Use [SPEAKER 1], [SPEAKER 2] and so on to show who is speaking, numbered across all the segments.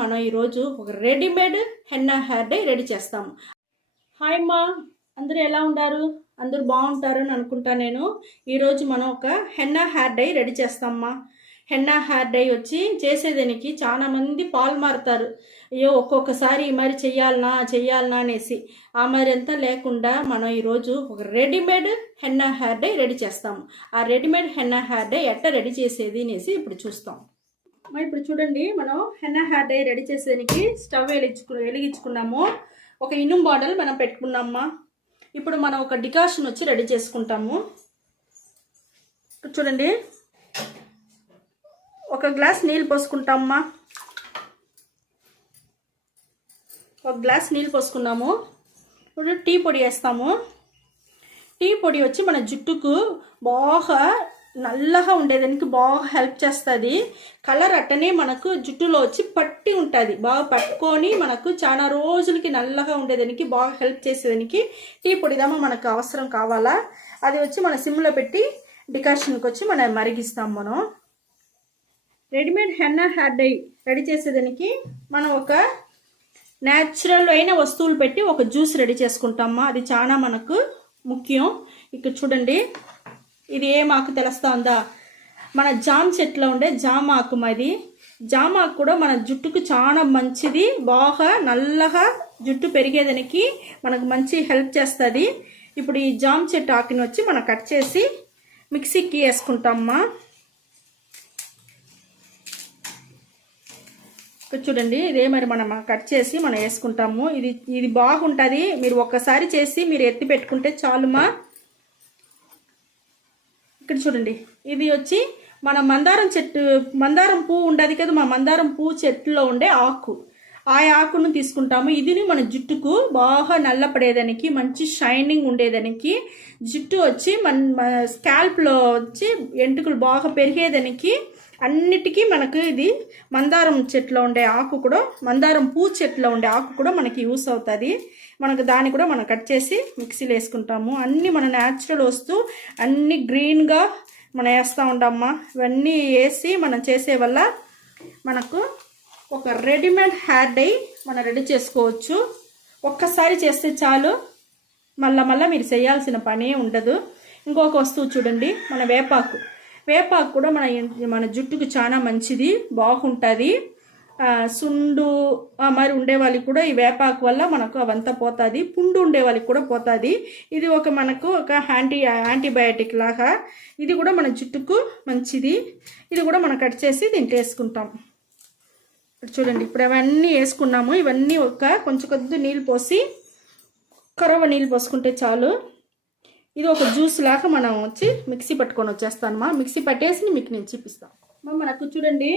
[SPEAKER 1] మనం ఈరోజు ఒక readymade henna hair dye ready చేస్తాము. హాయ్ అమ్మా అందరూ ఎలా ఉన్నారు? అందరూ బాగుంటారని అనుకుంటా నేను. ఈరోజు మనం ఒక హెన్నా హెయిర్ డై రెడీ చేస్తామమ్మా. హెన్నా హెయిర్ డై వచ్చి చేసేదానికి చాలా మంది పాలు మారుతారు. అయ్యో ఒక్కొక్కసారి ఈ మరి చెయ్యాలనా చెయ్యాలనా అనేసి. ఆ మరి అంతా లేకుండా మనం ఈరోజు ఒక readymade henna hair dye ready చేస్తాము. ఆ రెడీమేడ్ హెన్నా హెయిర్ డై ఎట్ట రెడీ చేసేది అనేసి ఇప్పుడు చూస్తాం. ఇప్పుడు చూడండి మనం హెన్నా హెయిర్ డై రెడీ చేసేదానికి స్టవ్ వెలిగించుకు వెలిగించుకున్నాము. ఒక ఇనుం బాటిల్ మనం పెట్టుకున్నామా ఇప్పుడు మనం ఒక డికాషన్ వచ్చి రెడీ చేసుకుంటాము. చూడండి ఒక గ్లాస్ నీళ్ళు పోసుకుంటామమ్మా. ఒక గ్లాస్ నీళ్ళు పోసుకున్నాము. ఇప్పుడు టీ పొడి వేస్తాము. టీ పొడి వచ్చి మన జుట్టుకు బాగా నల్లగా ఉండేదానికి బాగా హెల్ప్ చేస్తుంది. కలర్ అట్టనే మనకు జుట్టులో వచ్చి పట్టి ఉంటుంది. బాగా పట్టుకొని మనకు చాలా రోజులకి నల్లగా ఉండేదానికి బాగా హెల్ప్ చేసేదానికి టీ పొడిదామా మనకు అవసరం కావాలా? అది వచ్చి మన సిమ్లో పెట్టి డికాషన్కి వచ్చి మనం మరిగిస్తాం మనం. Readymade henna hair dye ready చేసేదానికి మనం ఒక న్యాచురల్ అయిన వస్తువులు పెట్టి ఒక జ్యూస్ రెడీ చేసుకుంటామా అది చాలా మనకు ముఖ్యం. ఇక్కడ చూడండి. ఇది ఏం ఆకు తెలుస్తుందా? మన జామ చెట్లో ఉండే జామ ఆకు అది జామ ఆకు కూడా మన జుట్టుకు చాలా మంచిది. బాగా నల్లగా జుట్టు పెరిగేదానికి మనకు మంచి హెల్ప్ చేస్తుంది. ఇప్పుడు ఈ జామ చెట్టు ఆకుని వచ్చి మనం కట్ చేసి మిక్సీకి వేసుకుంటామమ్మా. చూడండి ఇదే మరి మనం కట్ చేసి మనం వేసుకుంటాము. ఇది ఇది బాగుంటుంది. మీరు ఒక్కసారి చేసి మీరు ఎత్తి పెట్టుకుంటే చాలుమా? చూడండి. ఇది వచ్చి మన మందారం చెట్టు మందారం పువ్వు ఉండదు కదా మా మందారం పువ్వు చెట్టులో ఉండే ఆకు. ఆ ఆకును తీసుకుంటాము. ఇదిని మన జుట్టుకు బాగా నల్లపడేదానికి మంచి షైనింగ్ ఉండేదానికి జుట్టు వచ్చి మన స్కాల్ప్లో వచ్చి ఎంటుకలు బాగా పెరిగేదానికి అన్నిటికీ మనకు ఇది మందారం చెట్లో ఉండే ఆకు కూడా మందారం పూ చెట్లో ఉండే ఆకు కూడా మనకి యూస్ అవుతుంది. మనకు దాన్ని కూడా మనం కట్ చేసి మిక్సీలో వేసుకుంటాము. అన్నీ మన న్యాచురల్ వస్తూ అన్నీ గ్రీన్గా మనం వేస్తూ ఉంటామమ్మా ఇవన్నీ వేసి మనం చేసే వల్ల మనకు ఒక రెడీమేడ్ హెయిర్ డై మనం రెడీ చేసుకోవచ్చు. ఒక్కసారి చేస్తే చాలు. మళ్ళా మళ్ళీ మీరు చేయాల్సిన పనే ఉండదు. ఇంకొక వస్తువు చూడండి మన వేపాకు. వేపాకు కూడా మన మన జుట్టుకు చాలా మంచిది బాగుంటుంది. సుండు మరి ఉండే వాళ్ళకి కూడా ఈ వేపాకు వల్ల మనకు అవంతా పోతుంది. పుండు ఉండే వాళ్ళకి కూడా పోతుంది. ఇది ఒక మనకు ఒక యాంటీ యాంటీబయాటిక్ లాగా. ఇది కూడా మన జుట్టుకు మంచిది. ఇది కూడా మనం కట్ చేసి దీంట్లో వేసుకుంటాం. చూడండి ఇప్పుడు అవన్నీ వేసుకున్నాము. ఇవన్నీ ఒక కొంచెం కొద్ది నీళ్ళు పోసి కరవ నీళ్ళు పోసుకుంటే చాలు. ఇది ఒక జ్యూస్ లాగా మనం వచ్చి మిక్సీ పట్టుకొని వచ్చేస్తానమ్మా మిక్సీ పట్టేసి మీకు నేను చూపిస్తాను. మనకు చూడండి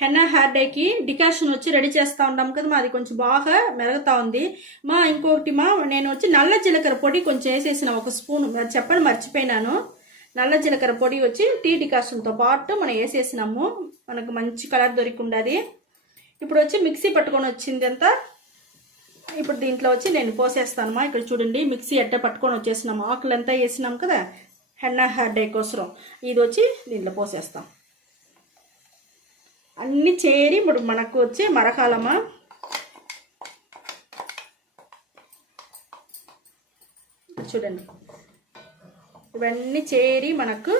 [SPEAKER 1] హెన్నా హెయిర్ డేకి డికాషన్ వచ్చి రెడీ చేస్తూ ఉన్నాం కదా మాది కొంచెం బాగా మెరుగుతూ ఉంది. మా ఇంకొకటి మా నేను వచ్చి నల్ల జీలకర్ర పొడి కొంచెం వేసేసిన ఒక స్పూన్. చెప్పని మర్చిపోయినాను. నల్ల జీలకర్ర పొడి వచ్చి టీ డికాషన్తో పాటు మనం వేసేసినాము. మనకు మంచి కలర్ దొరికిండది. ఇప్పుడు వచ్చి మిక్సీ పట్టుకొని వచ్చింది అంతా ఇప్పుడు దీంట్లో వచ్చి నేను పోసేస్తానమ్మా ఇక్కడ చూడండి. మిక్సీ అట్ట పట్టుకొని వచ్చేసినాము ఆకులు అంతా వేసినాం కదా. హెన్నా హెడ్డే కోసరం. ఇది వచ్చి దీంట్లో పోసేస్తాం. అన్నీ చేరి ఇప్పుడు మనకు వచ్చి మరకాలమ్మా చూడండి. ఇవన్నీ చేరి మనకు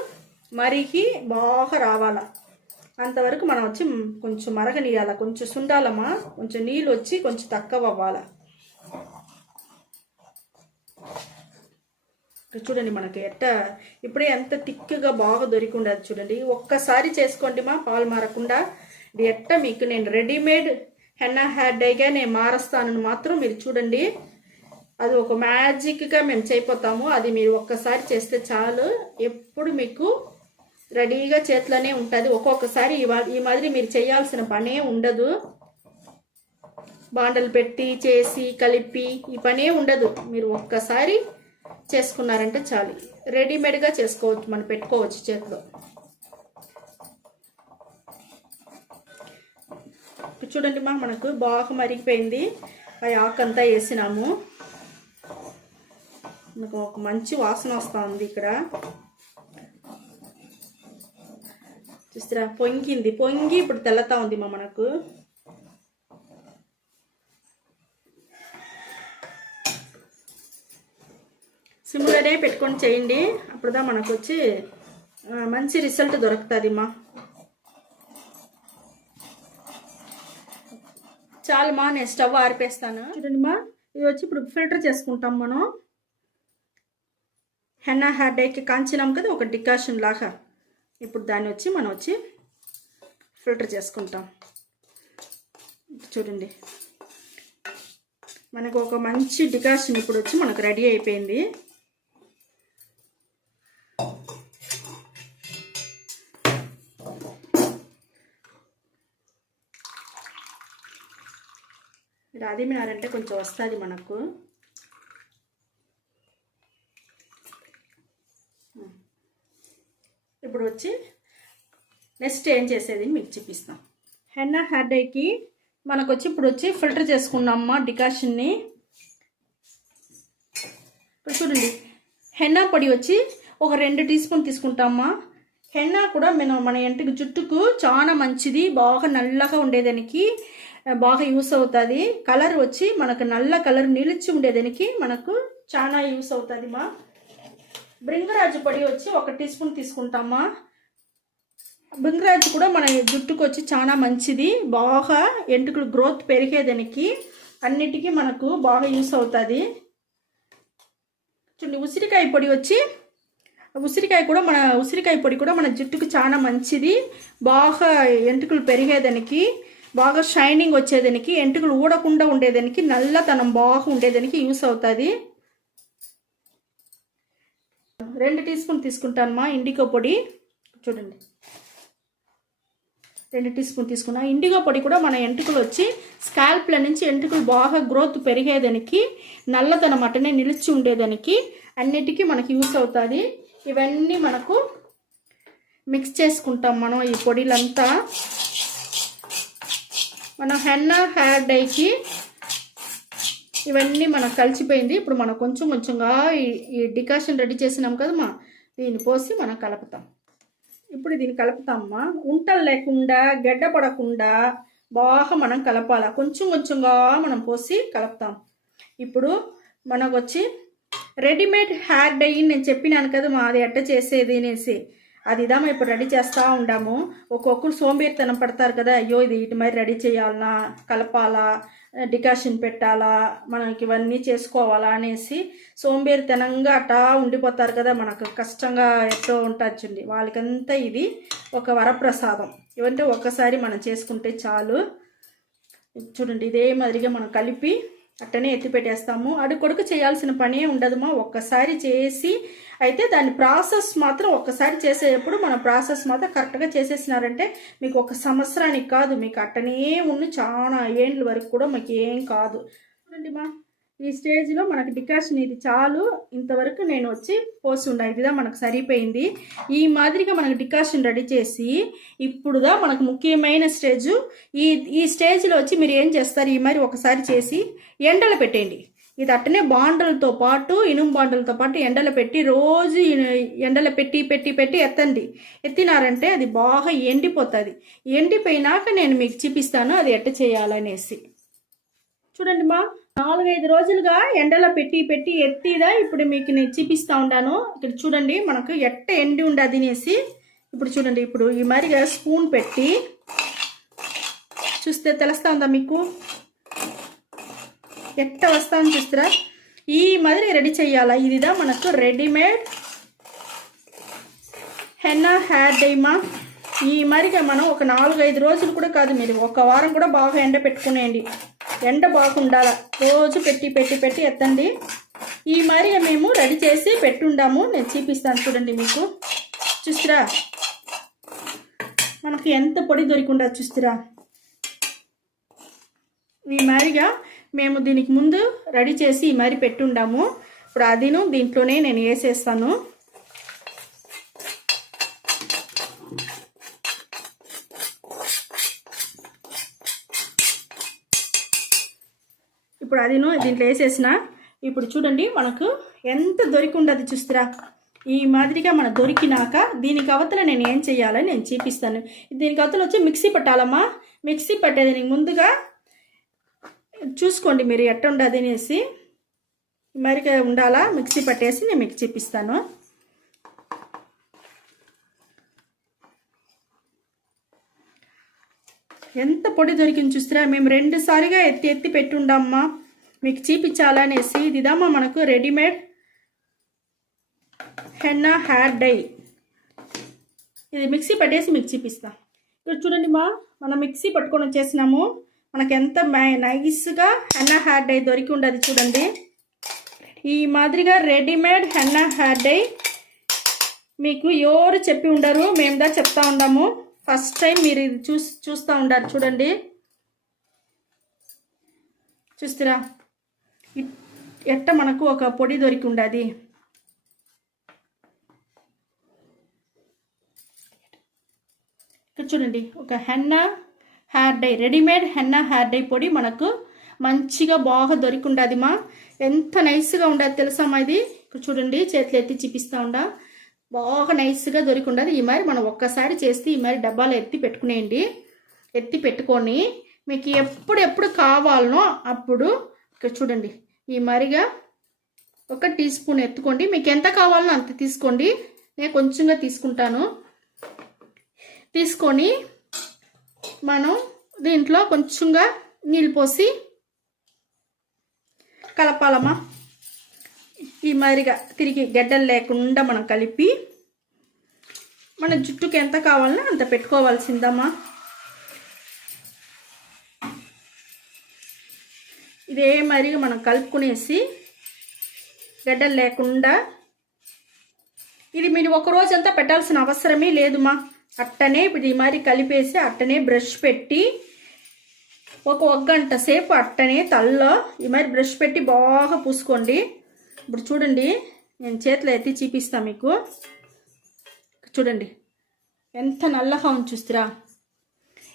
[SPEAKER 1] మరిగి బాగా రావాల. అంతవరకు మనం వచ్చి కొంచెం మరగనీయాల కొంచెం సుండాలమ్మా కొంచెం నీళ్ళు వచ్చి కొంచెం తక్కువ అవ్వాల చూడండి మనకి ఎట్ట ఇప్పుడే ఎంత తిక్కుగా బాగా దొరికి ఉండదు చూడండి. ఒక్కసారి చేసుకోండి మా పాలు మారకుండా. ఎట్ట మీకు నేను రెడీమేడ్ హెన్నా హ్యాడ్ డైగా నేను మారుస్తానని మాత్రం మీరు చూడండి. అది ఒక మ్యాజిక్గా మేము చేయిపోతాము. అది మీరు ఒక్కసారి చేస్తే చాలు. ఎప్పుడు మీకు రెడీగా చేతిలోనే ఉంటుంది. ఒక్కొక్కసారి ఈ మాదిరి మీరు చేయాల్సిన పనే ఉండదు. బాండలు పెట్టి చేసి కలిపి ఈ పనే ఉండదు. మీరు ఒక్కసారి చేసుకున్నారంటే చాలు. రెడీమేడ్గా చేసుకోవచ్చు. మనం పెట్టుకోవచ్చు చేతిలో. చూడండి మా మనకు బాగా మరిగిపోయింది ఆ ఆకంతా వేసినాము. మనకు ఒక మంచి వాసన వస్తుంది ఇక్కడ. చూస్తారా పొంగింది. పొంగి ఇప్పుడు తెల్లతా ఉంది మా మనకు సిమ్లరే పెట్టుకొని చేయండి. అప్పుడుదా మనకు వచ్చి మంచి రిజల్ట్ దొరుకుతుంది మా. చాలు మా నేను స్టవ్ ఆరిపేస్తాను. చూడండి మా ఇది వచ్చి ఇప్పుడు ఫిల్టర్ చేసుకుంటాం మనం. హెన్నా హెయిర్ డైకి కాంచినాం కదా ఒక డికాషన్ లాగా. ఇప్పుడు దాన్ని వచ్చి మనం వచ్చి ఫిల్టర్ చేసుకుంటాం. చూడండి. మనకు ఒక మంచి డికాషన్ ఇప్పుడు వచ్చి మనకు రెడీ అయిపోయింది. రాదిమినారంటే కొంచెం వస్తుంది మనకు ఇప్పుడు వచ్చి నెక్స్ట్ ఏం చేసేది మీకు చూపిస్తాం. హెన్నా హెయిర్ మనకు వచ్చి ఇప్పుడు వచ్చి ఫిల్టర్ చేసుకున్నామ్మా డికాషన్ని. ఇప్పుడు చూడండి. హెన్నా పొడి వచ్చి ఒక రెండు టీ స్పూన్ తీసుకుంటామా. హెన్నా కూడా మనం మన ఇంటికి జుట్టుకు చాలా మంచిది బాగా నల్లగా ఉండేదానికి బాగా యూస్ అవుతుంది. కలర్ వచ్చి మనకు నల్ల కలర్ నిలిచి ఉండేదానికి మనకు చాలా యూస్ అవుతుంది మా. బృంగరాజు పొడి వచ్చి ఒక టీ స్పూన్ తీసుకుంటామా? బృంగరాజు కూడా మన జుట్టుకు వచ్చి చాలా మంచిది. బాగా ఎంటుకలు గ్రోత్ పెరిగేదానికి అన్నిటికీ మనకు బాగా యూస్ అవుతుంది. చూడండి ఉసిరికాయ పొడి వచ్చి ఉసిరికాయ కూడా మన ఉసిరికాయ పొడి కూడా మన జుట్టుకు చాలా మంచిది. బాగా ఎంటుకలు పెరిగేదానికి బాగా షైనింగ్ వచ్చేదానికి ఎంటుకలు ఊడకుండా ఉండేదానికి నల్లతనం బాగా ఉండేదానికి యూస్ అవుతుంది. రెండు టీ స్పూన్ తీసుకుంటానమ్మా ఇండిగో పొడి. చూడండి. రెండు టీ స్పూన్ తీసుకున్నా. ఇండిగో పొడి కూడా మన ఎంటుకలు వచ్చి స్కాల్ప్ల నుంచి ఎంటుకలు బాగా గ్రోత్ పెరిగేదానికి నల్లదనం అటనే నిలిచి ఉండేదానికి అన్నిటికీ మనకి యూస్ అవుతుంది. ఇవన్నీ మనకు మిక్స్ చేసుకుంటాం మనం ఈ పొడిలంతా. మనం హెన్న హెయిర్ డైకి ఇవన్నీ మనకు కలిసిపోయింది. ఇప్పుడు మనం కొంచెం కొంచెంగా ఈ ఈ డికాషన్ రెడీ చేసినాం కదా దీన్ని పోసి మనం కలుపుతాం. ఇప్పుడు దీన్ని కలుపుతామమ్మా. ఉంటలు లేకుండా గడ్డ పడకుండా బాగా మనం కలపాల? కొంచెం కొంచెంగా మనం పోసి కలుపుతాం. ఇప్పుడు మనకు వచ్చి రెడీమేడ్ హెయిర్ డై నేను చెప్పినాను కదా మా అది ఎట్ట చేసేది అనేసి. అది ఇదామా ఇప్పుడు రెడీ చేస్తూ ఉండాము. ఒక్కొక్కరు సోంబేరితనం పడతారు కదా అయ్యో ఇది ఇటు మరి రెడీ చేయాలనా? కలపాలా? డికాషన్ పెట్టాలా మనకి ఇవన్నీ చేసుకోవాలా అనేసి సోంబేరితనంగా అటా ఉండిపోతారు కదా మనకు కష్టంగా ఎట్టో ఉంటుంది వాళ్ళకంతా ఇది ఒక వరప్రసాదం. ఇవంటే ఒక్కసారి మనం చేసుకుంటే చాలు. చూడండి ఇదే మాదిరిగా మనం కలిపి అట్టనే ఎత్తి పెట్టేస్తాము. అడు కొడుకు చేయాల్సిన పనే ఉండదుమా? ఒక్కసారి చేసి అయితే దాని ప్రాసెస్ మాత్రం ఒక్కసారి చేసేటప్పుడు మన ప్రాసెస్ మాత్రం కరెక్ట్గా చేసేసినారంటే మీకు ఒక సంవత్సరానికి కాదు. మీకు అట్టనే ఉన్న చాలా ఏండ్ల వరకు కూడా మీకు ఏం కాదు. చూడండి మా. ఈ స్టేజ్లో మనకు డికాషన్ ఇది చాలు. ఇంతవరకు నేను వచ్చి పోసి ఉండ ఇదిదా మనకు సరిపోయింది. ఈ మాదిరిగా మనకు డికాషన్ రెడీ చేసి ఇప్పుడుదా మనకు ముఖ్యమైన స్టేజ్ ఈ ఈ స్టేజ్లో వచ్చి మీరు ఏం చేస్తారు? ఈ మరి ఒకసారి చేసి ఎండలో పెట్టేయండి. ఇది అట్టనే బాండలతో పాటు ఇనుము బాండలతో పాటు ఎండలు పెట్టి రోజు ఇను- ఎండలో పెట్టి పెట్టి పెట్టి ఎత్తండి. ఎత్తినారంటే అది బాగా ఎండిపోతుంది. ఎండిపోయినాక నేను మీకు చూపిస్తాను అది ఎట్ట చేయాలనేసి. చూడండి మా. నాలుగైదు రోజులుగా ఎండలో పెట్టి పెట్టి ఎత్తిదా ఇప్పుడు మీకు నేను చూపిస్తా ఉన్నాను. ఇక్కడ చూడండి మనకు ఎట్ట ఎండి ఉండదు అనేసి. ఇప్పుడు చూడండి ఇప్పుడు ఈ మరిగా స్పూన్ పెట్టి. చూస్తే తెలుస్తా ఉందా మీకు? ఎట్ట వస్తాను చూస్తారా? ఈ మాదిరి రెడీ చేయాలా? ఇదిదా మనకు రెడీమేడ్ హెన్నా హెయిర్ డైమా. ఈ మరిగా మనం ఒక నాలుగైదు రోజులు కూడా కాదు మీరు ఒక వారం కూడా బాగా ఎండ పెట్టుకునేయండి ఎండ బాగుండాల. రోజు పెట్టి పెట్టి పెట్టి ఎత్తండి. ఈ మరిగా మేము రెడీ చేసి పెట్టుండాము. నేను చూపిస్తాను చూడండి మీకు. చూస్తురా? మనకి ఎంత పొడి దొరికిండా చూస్తురా? ఈ మారిగా మేము దీనికి ముందు రెడీ చేసి ఈ మరి పెట్టుండాము. ఇప్పుడు అదిను దీంట్లోనే నేను వేసేస్తాను ఇప్పుడు అదిను దీంట్లో వేసేసిన. ఇప్పుడు చూడండి మనకు ఎంత దొరికి ఉండదు చూస్తురా. ఈ మాదిరిగా మన దొరికినాక దీనికి అవతల నేను ఏం చేయాలని నేను చూపిస్తాను. దీనికి అవతల వచ్చి మిక్సీ పట్టాలమ్మా. మిక్సీ పట్టేదానికి ముందుగా చూసుకోండి మీరు ఎట్ట ఉండదు అనేసి మరి ఉండాలా? మిక్సీ పట్టేసి నేను మీకు చూపిస్తాను. ఎంత పొడి దొరికింది చూస్తారా. మేము రెండుసారిగా ఎత్తి ఎత్తి పెట్టుండమ్మా. మీకు చూపించాలనేసి ఇదిదమ్మా మనకు రెడీమేడ్ హెన్నా హెయిర్ డై. ఇది మిక్సీ పట్టేసి మీకు చూపిస్తా. ఇక్కడ చూడండి మా మనం మిక్సీ పట్టుకొని వచ్చేసినాము. మనకు ఎంత నైస్గా హెన్నా హెయిర్ డై దొరికి ఉండదు చూడండి. ఈ మాదిరిగా రెడీమేడ్ హెన్నా హెయిర్ డై మీకు ఎవరు చెప్పి ఉండరు మేము దా చెప్తా ఉండాము. ఫస్ట్ టైం మీరు ఇది చూస్ చూస్తూ ఉండారు చూడండి. చూస్తారా? ఎట్ట మనకు ఒక పొడి దొరికి ఉండదు ఇక్కడ చూడండి ఒక henna hair dye readymade henna hair dye పొడి మనకు మంచిగా బాగా దొరికి ఉండదు మా. ఎంత నైస్గా ఉండదు తెలుసా మా ఇది? ఇక్కడ చూడండి చేతులు ఎత్తి చూపిస్తా ఉండా. బాగా నైస్గా దొరికి ఉండదు ఈ మరి మనం ఒక్కసారి చేస్తే ఈ మరి డబ్బాలో ఎత్తి పెట్టుకునేయండి. ఎత్తి పెట్టుకొని మీకు ఎప్పుడు ఎప్పుడు కావాలనో అప్పుడు ఇక్కడ చూడండి. ఈ మరిగా ఒక టీ స్పూన్ ఎత్తుకోండి. మీకు ఎంత కావాలనో అంత తీసుకోండి. నేను కొంచెంగా తీసుకుంటాను. తీసుకొని మనం దీంట్లో కొంచెంగా నీళ్ళు పోసి కలపాలమ్మా. ఈ మాదిరిగా తిరిగి గడ్డలు లేకుండా మనం కలిపి మన జుట్టుకి ఎంత కావాలన్నా అంత పెట్టుకోవాల్సిందమ్మా. ఇదే మరి మనం కలుపుకునేసి గడ్డలు లేకుండా ఇది మీరు ఒక రోజంతా పెట్టాల్సిన అవసరమే లేదుమా? అట్టనే ఇప్పుడు ఈ మరి కలిపేసి అట్టనే బ్రష్ పెట్టి ఒక ఒక గంట సేపు అట్టనే తల్లో ఈ మరి బ్రష్ పెట్టి బాగా పూసుకోండి. ఇప్పుడు చూడండి నేను చేతిలో ఎత్తి చూపిస్తాను మీకు. చూడండి ఎంత నల్లగా ఉంది చూస్తురా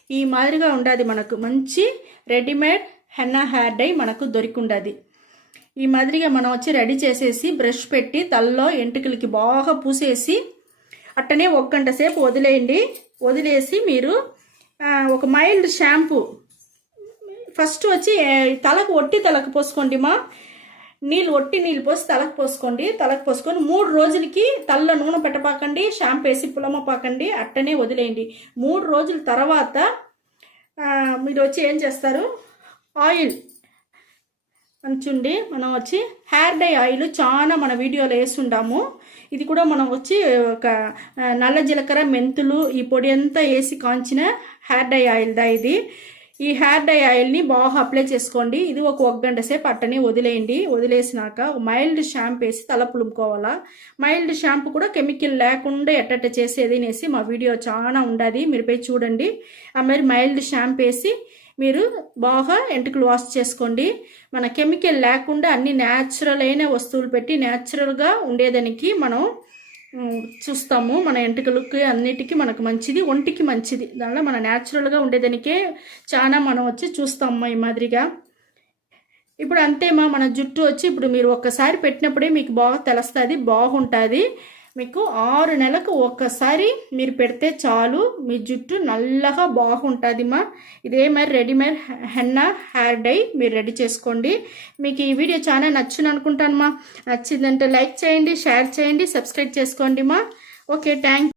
[SPEAKER 1] ఈ మాదిరిగా ఉండాది మనకు. మంచి రెడీమేడ్ హెన్నా హెయిర్ డై మనకు దొరికి ఉండదు ఈ మాదిరిగా మనం వచ్చి రెడీ చేసేసి బ్రష్ పెట్టి తలలో ఎంటుకలకి బాగా పూసేసి అట్టనే ఒక గంట సేపు వదిలేయండి. వదిలేసి మీరు ఒక మైల్డ్ షాంపూ. ఫస్ట్ వచ్చి తలకు ఒట్టి తలకు పోసుకోండి మా. నీళ్ళు ఒట్టి నీళ్ళు పోసి తలకు పోసుకోండి. తలకు పోసుకొని మూడు రోజులకి తల్ల నూనె పెట్టపాకండి షాంపూ వేసి పులమపాకండి అట్టనే వదిలేయండి. మూడు రోజుల తర్వాత మీరు వచ్చి ఏం చేస్తారు? ఆయిల్. అంచుండి మనం వచ్చి హెయిర్ డై ఆయిల్ చాలా మన వీడియోలో వేసుండాము ఇది కూడా మనం వచ్చి ఒక నల్ల జీలకర్ర మెంతులు ఈ పొడి అంతా వేసి కాంచిన హెయిర్ డై ఆయిల్దా ఇది. ఈ హెయిర్ డై ఆయిల్ని బాగా అప్లై చేసుకోండి. ఇది ఒక ఒక గంట సేపు అట్టనే వదిలేయండి. వదిలేసినాక మైల్డ్ షాంపూ వేసి తల పులుముకోవాలా. మైల్డ్ షాంపూ కూడా కెమికల్ లేకుండా ఎట్టట్ట చేసేది అనేసి మా వీడియో చాలా ఉండదు. మీరు పోయి చూడండి. ఆ మరి మైల్డ్ షాంపూ వేసి మీరు బాగా ఎంటుకలు వాష్ చేసుకోండి. మన కెమికల్ లేకుండా అన్ని న్యాచురల్ అయిన వస్తువులు పెట్టి న్యాచురల్గా ఉండేదానికి మనం చూస్తాము. మన ఎంటుకలకి అన్నిటికీ మనకు మంచిది ఒంటికి మంచిది. దానిలో మన న్యాచురల్గా ఉండేదానికే చాలా మనం వచ్చి చూస్తాము ఈ మాదిరిగా. ఇప్పుడు అంతేమా? మన జుట్టు వచ్చి ఇప్పుడు మీరు ఒక్కసారి పెట్టినప్పుడే మీకు బాగా తెలుస్తుంది బాగుంటుంది. మీకు ఆరు నెలలకు ఒక్కసారి మీరు పెడితే చాలు. మీ జుట్టు నల్లగా బాగుంటుంది మా ఇదే మరి రెడీమేడ్ హెన్నా హెయిర్ డై మీరు రెడీ చేసుకోండి. మీకు ఈ వీడియో చాలా నచ్చింది అనుకుంటాను మా నచ్చిందంటే లైక్ చేయండి షేర్ చేయండి సబ్స్క్రైబ్ చేసుకోండి మా ఓకే థ్యాంక్